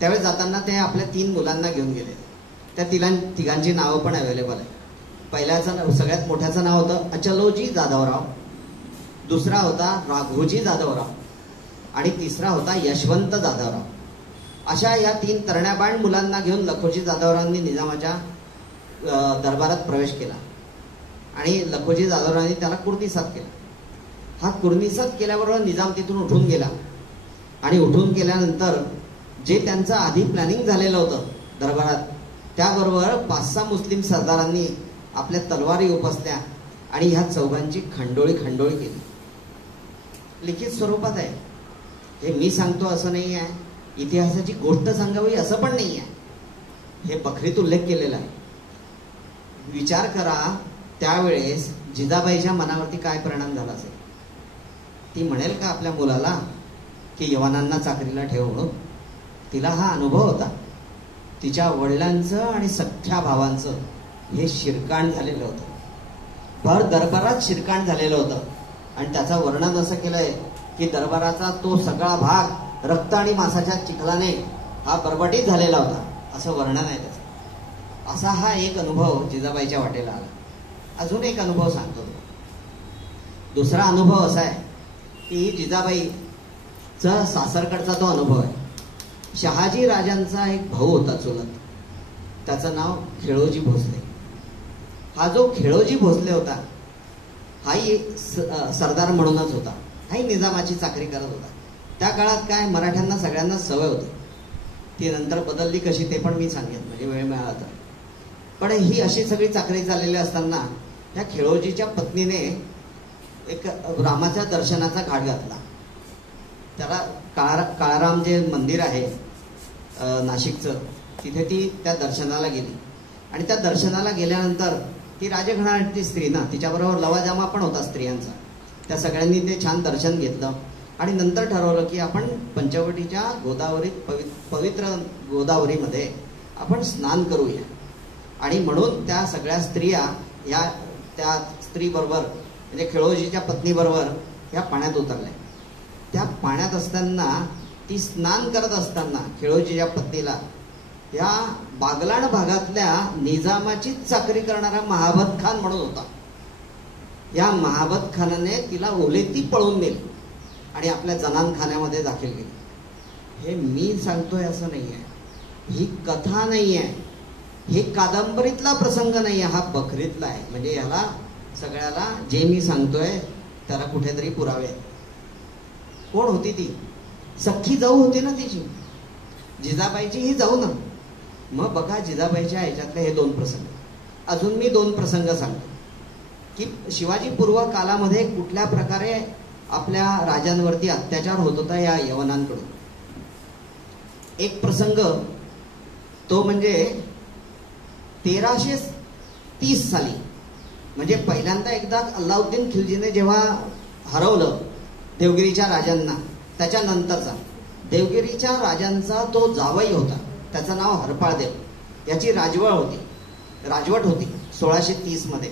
त्यावेळेस जाताना ते आपल्या 3 मुलांना घेऊन गेले. त्या तिघांची नावं पण अवेलेबल आहे. पहिल्याचं सगळ्यात मोठ्याचं नाव होतं अचलोजी जाधवराव, दुसरा होता राघोजी जाधवराव आणि तिसरा होता यशवंत जाधवराव. अशा या 3 तरण्याबाण मुलांना घेऊन लखोजी जाधवरावांनी निजामाच्या दरबारात प्रवेश केला आणि लखोजी जाधवरावांनी त्याला कुर्निसात केला. हा कुर्निसात केल्याबरोबर निजाम तिथून उठून गेला आणि उठून गेल्यानंतर जे त्यांचं आधी प्लॅनिंग झालेलं होतं दरबारात, त्याबरोबर 5-6 मुस्लिम सरदारांनी आपल्या तलवारी उपसल्या आणि ह्या चौघांची खंडोळी केली. लिखित स्वरूपात आहे हे. मी सांगतो असं नाही आहे, इतिहासाची गोष्ट सांगावी असं पण नाही आहे, हे बखरीत उल्लेख केलेला आहे. विचार करा त्यावेळेस जिजाबाईच्या मनावरती काय परिणाम झाला असेल. ती म्हणेल का आपल्या मुलाला की यवनांना चाकरीला ठेव म्हणून? तिला हा अनुभव होता. तिच्या वडिलांचं आणि सख्ख्या भावांचं हे शिरकाण झालेलं होतं, भर दरबारात शिरकाण झालेलं होतं. आणि त्याचं वर्णन असं केलंय की दरबाराचा तो सगळा भाग रक्त आणि मांसाच्या चिखलाने हा बरबटीत झालेला होता, असं वर्णन आहे त्याचं. असा हा एक अनुभव जिजाबाईच्या वाटेला आला. अजून एक अनुभव सांगतो. दुसरा अनुभव असा आहे की जिजाबाईचा सासरकडचा तो अनुभव आहे. शहाजी राजांचा एक भाऊ होता चुलत, त्याचं नाव खेळोजी भोसले. हा जो खेळोजी भोसले होता हाही सरदार म्हणूनच होता, हाही निजामाची चाकरी करत होता. त्या काळात काय मराठ्यांना सगळ्यांना सवय होती, ती नंतर बदलली कशी ते पण मी सांगेन म्हणजे वेळ मिळाला तर. पण ही अशी सगळी चाकरी चाललेली असताना त्या खेळोजीच्या पत्नीने एक रामाच्या दर्शनाचा घाट घातला. त्याला काळाराम जे मंदिर आहे नाशिकचं, तिथे ती त्या दर्शनाला गेली. आणि त्या दर्शनाला गेल्यानंतर ती राजघराण्याची स्त्री ना, तिच्याबरोबर लवाजमा पण होता स्त्रियांचा. त्या सगळ्यांनी ते छान दर्शन घेतलं आणि नंतर ठरवलं की आपण पंचवटीच्या गोदावरीत पवित्र गोदावरीमध्ये आपण स्नान करूया. आणि म्हणून त्या सगळ्या स्त्रिया या त्या स्त्रीबरोबर म्हणजे खेळोजीच्या पत्नीबरोबर या पाण्यात उतरल्या. त्या पाण्यात असताना ती स्नान करत असताना खेळोजीच्या पत्नीला या बागलाण भागातल्या निजामाची चाकरी करणारा महाबत खान म्हणून होता, या महाबत खानाने तिला ओलेती पळून नेली आणि आपल्या जनानखान्यामध्ये दाखल केली. हे मी सांगतोय असं नाही आहे, ही कथा नाही आहे, हे कादंबरीतला प्रसंग नाही आहे, हा बखरीतला आहे. म्हणजे ह्याला सगळ्याला जे मी सांगतोय त्याला कुठेतरी पुरावे आहेत. कोण होती ती? सख्खी जाऊ होती ना तिची, जिजाबाईची ही जाऊ ना. मग बघा जिजाबाईच्या ह्याच्यातले हे 2 प्रसंग. अजून मी 2 प्रसंग सांगतो की शिवाजी पूर्व कालामध्ये कुठल्या प्रकारे आपल्या राजांवरती अत्याचार होत होता या यवनांकडून. एक प्रसंग तो म्हणजे 1330 साली, म्हणजे पहिल्यांदा एकदा अल्लाउद्दीन खिलजीने जेव्हा हरवलं देवगिरीच्या राजांना, त्याच्यानंतरचा देवगिरीच्या राजांचा तो जावई होता, त्याचं नाव हरपाळदेव. याची राजवट होती 1630 मध्ये.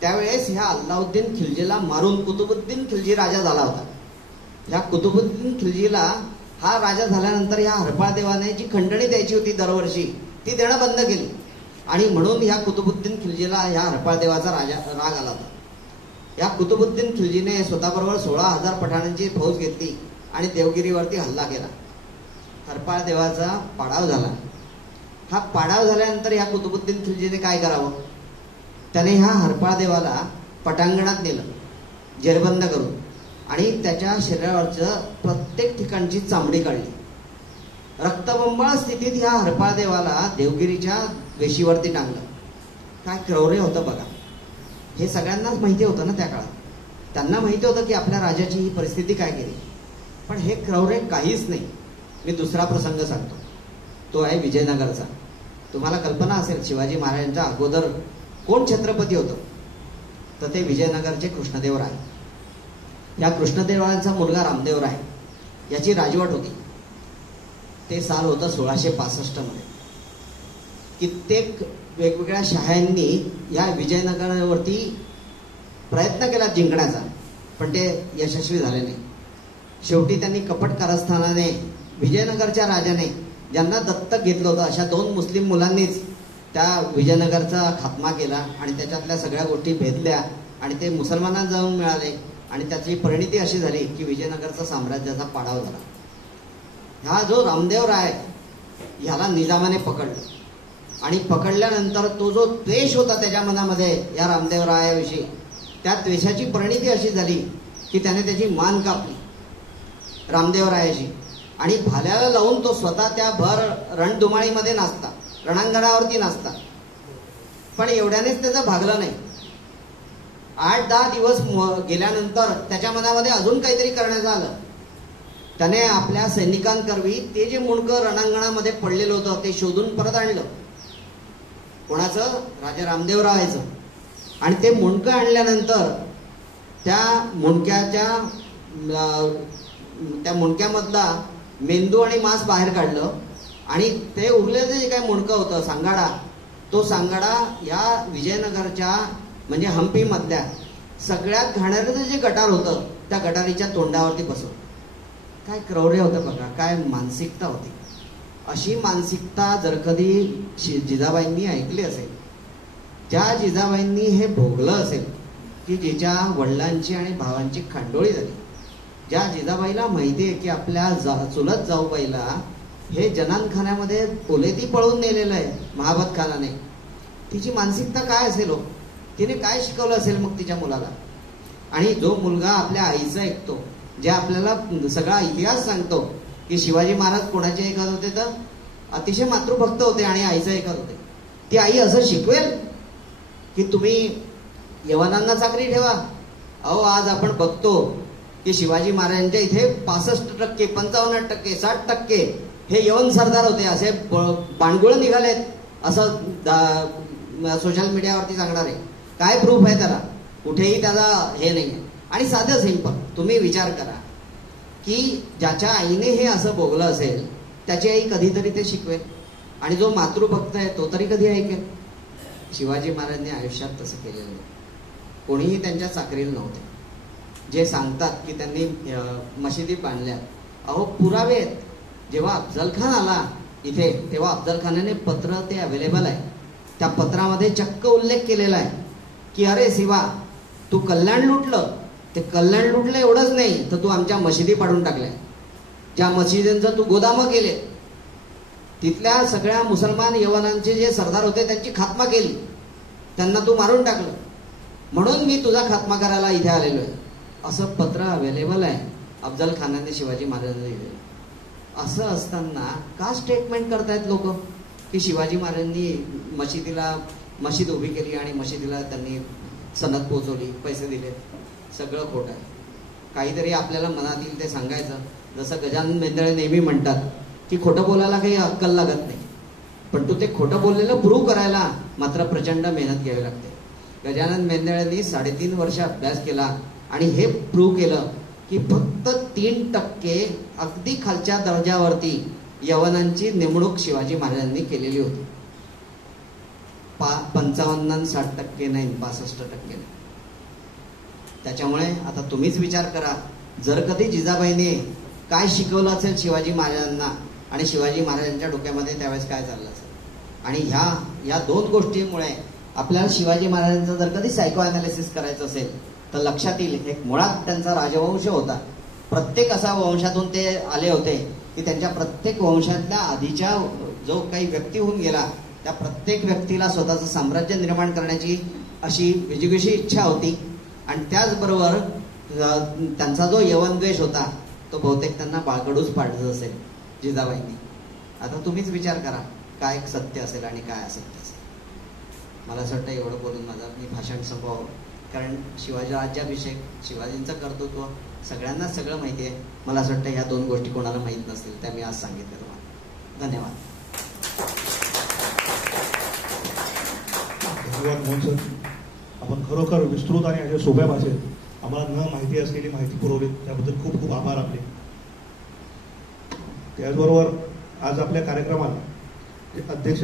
त्यावेळेस ह्या अल्लाउद्दीन खिलजीला मारून कुतुबुद्दीन खिलजी राजा झाला होता. ह्या कुतुबुद्दीन खिलजीला हा राजा झाल्यानंतर ह्या हरपाळदेवाने जी खंडणी द्यायची होती दरवर्षी ती देणं बंद केली. आणि म्हणून ह्या कुतुबुद्दीन खिलजीला ह्या हरपाळदेवाचा राग आला होता. या कुतुबुद्दीन खिलजीने स्वतःबरोबर 16,000 पठाणांची फौज घेतली आणि देवगिरीवरती हल्ला केला. हरपाळदेवाचा पाडाव झाला. हा पाडाव झाल्यानंतर ह्या कुतुबुद्दीन खिलजीने काय करावं, त्याने ह्या हरपाळदेवाला पटांगणात नेलं जेरबंद करून आणि त्याच्या शरीरावरचं प्रत्येक ठिकाणची चामडी काढली. रक्तबंबाळ स्थितीत ह्या हरपाळदेवाला देवगिरीच्या वेशीवरती टांगलं. काय क्रौर्य होतं बघा. हे सगळ्यांनाच माहिती होतं ना त्या काळात, त्यांना माहिती होतं की आपल्या राजाची ही परिस्थिती काय केली. पण हे क्रौर्य काहीच नाही. मी दुसरा प्रसंग सांगतो, तो आहे विजयनगरचा. तुम्हाला कल्पना असेल शिवाजी महाराजांच्या अगोदर कोण छत्रपती होतं, तर ते विजयनगरचे कृष्णदेवराय. या कृष्णदेवरायांचा मुलगा रामदेवराय याची राजवट होती. ते साल होतं 1665 मध्ये. कित्येक वेगवेगळ्या शहांनी या विजयनगरावरती प्रयत्न केला जिंकण्याचा, पण ते यशस्वी झाले नाही. शेवटी त्यांनी कपट कारस्थानाने विजयनगरच्या राजाने ज्यांना दत्तक घेतलं होतं अशा 2 मुस्लिम मुलांनीच त्या विजयनगरचा खात्मा केला आणि त्याच्यातल्या सगळ्या गोष्टी भेदल्या आणि ते मुसलमानांना जाऊन मिळाले आणि त्याची परिणिती अशी झाली की विजयनगरचा साम्राज्याचा पाडाव झाला. हा जो रामदेव राय ह्याला निजामाने पकडलं आणि पकडल्यानंतर तो जो द्वेष होता त्याच्या मनामध्ये या रामदेवरायाविषयी, त्या द्वेषाची परिणिती अशी झाली की त्याने त्याची मान कापली रामदेवरायाची, आणि भाल्याला लावून तो स्वतः त्या भर रणधुमाळीमध्ये नाचता, रणांगणावरती नाचता. पण एवढ्यानेच त्याचं भागलं नाही. 8-10 दिवस गेल्यानंतर त्याच्या मनामध्ये अजून काहीतरी करण्याचं आलं. त्याने आपल्या सैनिकांकरवी ते जे मुंडकं रणांगणामध्ये पडलेलं होतं ते शोधून परत आणलं. कोणाचं? राजा रामदेवरायाचं. आणि ते मुंडकं आणल्यानंतर त्या मुंडक्यामधला मेंदू आणि मांस बाहेर काढलं, आणि ते उरलेलं जे काय मुंडकं होतं सांगाडा, तो सांगाडा या विजयनगरच्या म्हणजे हम्पी मधल्या सगळ्यात घाणेरडं जे गटार होतं त्या गटारीच्या तोंडावरती बसवलं. काय क्रौर्य होतं बघा, काय मानसिकता होती. अशी मानसिकता जर कधी जिजाबाईंनी ऐकली असेल, ज्या जिजाबाईंनी हे भोगलं असेल की जिच्या वडिलांची आणि भावांची खांडोळी झाली, ज्या जिजाबाईला माहिती आहे की आपल्या चुलत जाऊबाईला हे जनानखान्यामध्ये पोलेती पळवून नेलेलं आहे महाबत खानाने, तिची मानसिकता काय असेल हो? तिने काय शिकवलं असेल मग तिच्या मुलाला? आणि जो मुलगा आपल्या आईचं ऐकतो, जे आपल्याला सगळा इतिहास सांगतो की शिवाजी महाराज कोणाचे ऐकत होते तर अतिशय मातृभक्त होते आणि आईचं ऐकत होते, ती आई असं शिकवेल की तुम्ही यवनांना चाकरी ठेवा? अहो आज आपण बघतो की शिवाजी महाराजांच्या इथे 65%, 55%, 60% हे यवन सरदार होते, असे बाणगुळ निघालेत असं सोशल मीडियावरती सांगणार आहे. काय प्रूफ आहे त्याला? कुठेही त्याला हे नाही. आणि साधं सिंपल तुम्ही विचार करा की ज्याच्या आईने हे असं भोगलं असेल त्याची आई कधीतरी ते शिकवेल, आणि जो मातृभक्त आहे तो तरी कधी ऐकेल? शिवाजी महाराजांनी आयुष्यात तसं केलेलं नाही. कोणीही त्यांच्या चाकरीला नव्हते. जे सांगतात की त्यांनी मशिदी बांधल्या, अहो पुरावे आहेत. जेव्हा अफजल खान आला इथे तेव्हा अफजल खानाने पत्र ते अवेलेबल आहे, त्या पत्रामध्ये चक्क उल्लेख केलेला आहे की अरे शिवा, तू कल्याण लुटलं, ते कल्याण लुटलं एवढंच नाही तर तू आमच्या मशिदी पाडून टाकल्या, ज्या मशिदींचं तू गोदामं केले, तिथल्या सगळ्या मुसलमान यवनांचे जे सरदार होते त्यांची खात्मा केली, त्यांना तू मारून टाकलं, म्हणून मी तुझा खात्मा करायला इथे आलेलो आहे. असं पत्र अवेलेबल आहे अफजल खानाने शिवाजी महाराजांना लिहिलेलं. असं असताना का स्टेटमेंट करतायत लोक की शिवाजी महाराजांनी मशीद उभी केली आणि मशिदीला त्यांनी सनद पोचवली, पैसे दिले? सगळं खोटं आहे. काहीतरी आपल्याला मनात येईल ते सांगायचं. जसं गजानन मेंदळे नेहमी म्हणतात की खोटं बोलायला काही अक्कल लागत नाही, पण तू ते खोटं बोललेलं प्रूव्ह करायला मात्र प्रचंड मेहनत घ्यावी लागते. गजानन मेंदळेंनी 3.5 वर्ष अभ्यास केला आणि हे प्रूव्ह केलं की फक्त 3% अगदी खालच्या दर्जावरती यवनांची नेमणूक शिवाजी महाराजांनी केलेली होती. 55-60% नाही, 65% नाही. त्याच्यामुळे आता तुम्हीच विचार करा, जर कधी जिजाबाईने काय शिकवलं असेल शिवाजी महाराजांना आणि शिवाजी महाराजांच्या डोक्यामध्ये त्यावेळेस काय चाललं असेल. आणि ह्या 2 गोष्टींमुळे आपल्याला शिवाजी महाराजांचं जर कधी सायको अनालिसिस करायचं असेल तर लक्षात येईल एक मुळात त्यांचा राजवंश होता. प्रत्येक असा वंशातून ते आले होते की त्यांच्या प्रत्येक वंशातल्या आधीच्या जो काही व्यक्ती होऊन गेला त्या प्रत्येक व्यक्तीला स्वतःचं साम्राज्य निर्माण करण्याची अशी विजिगीषी इच्छा होती. आणि त्याचबरोबर त्यांचा जो यवनद्वेष होता तो बहुतेक त्यांना बाळकडूच पाडत असेल जिजाबाईंनी. आता तुम्हीच विचार करा काय सत्य असेल आणि काय असत्य असेल. मला असं वाटतं एवढं बोलून मी भाषण संपवावं, कारण शिवाजी राज्याभिषेक, शिवाजींचं कर्तृत्व सगळ्यांनाच सगळं माहिती आहे. मला असं वाटतं ह्या 2 गोष्टी कोणाला माहीत नसतील त्या मी आज सांगितल्या तुम्हाला. धन्यवाद. धन्यवाद मोहन सर, आपण खरोखर विस्तृत आणि अशा सोप्या भाषेत आम्हाला न माहिती असलेली माहिती पुरवली, त्याबद्दल खूप खूप आभार आपले. त्याचबरोबर आज आपल्या कार्यक्रमात अध्यक्ष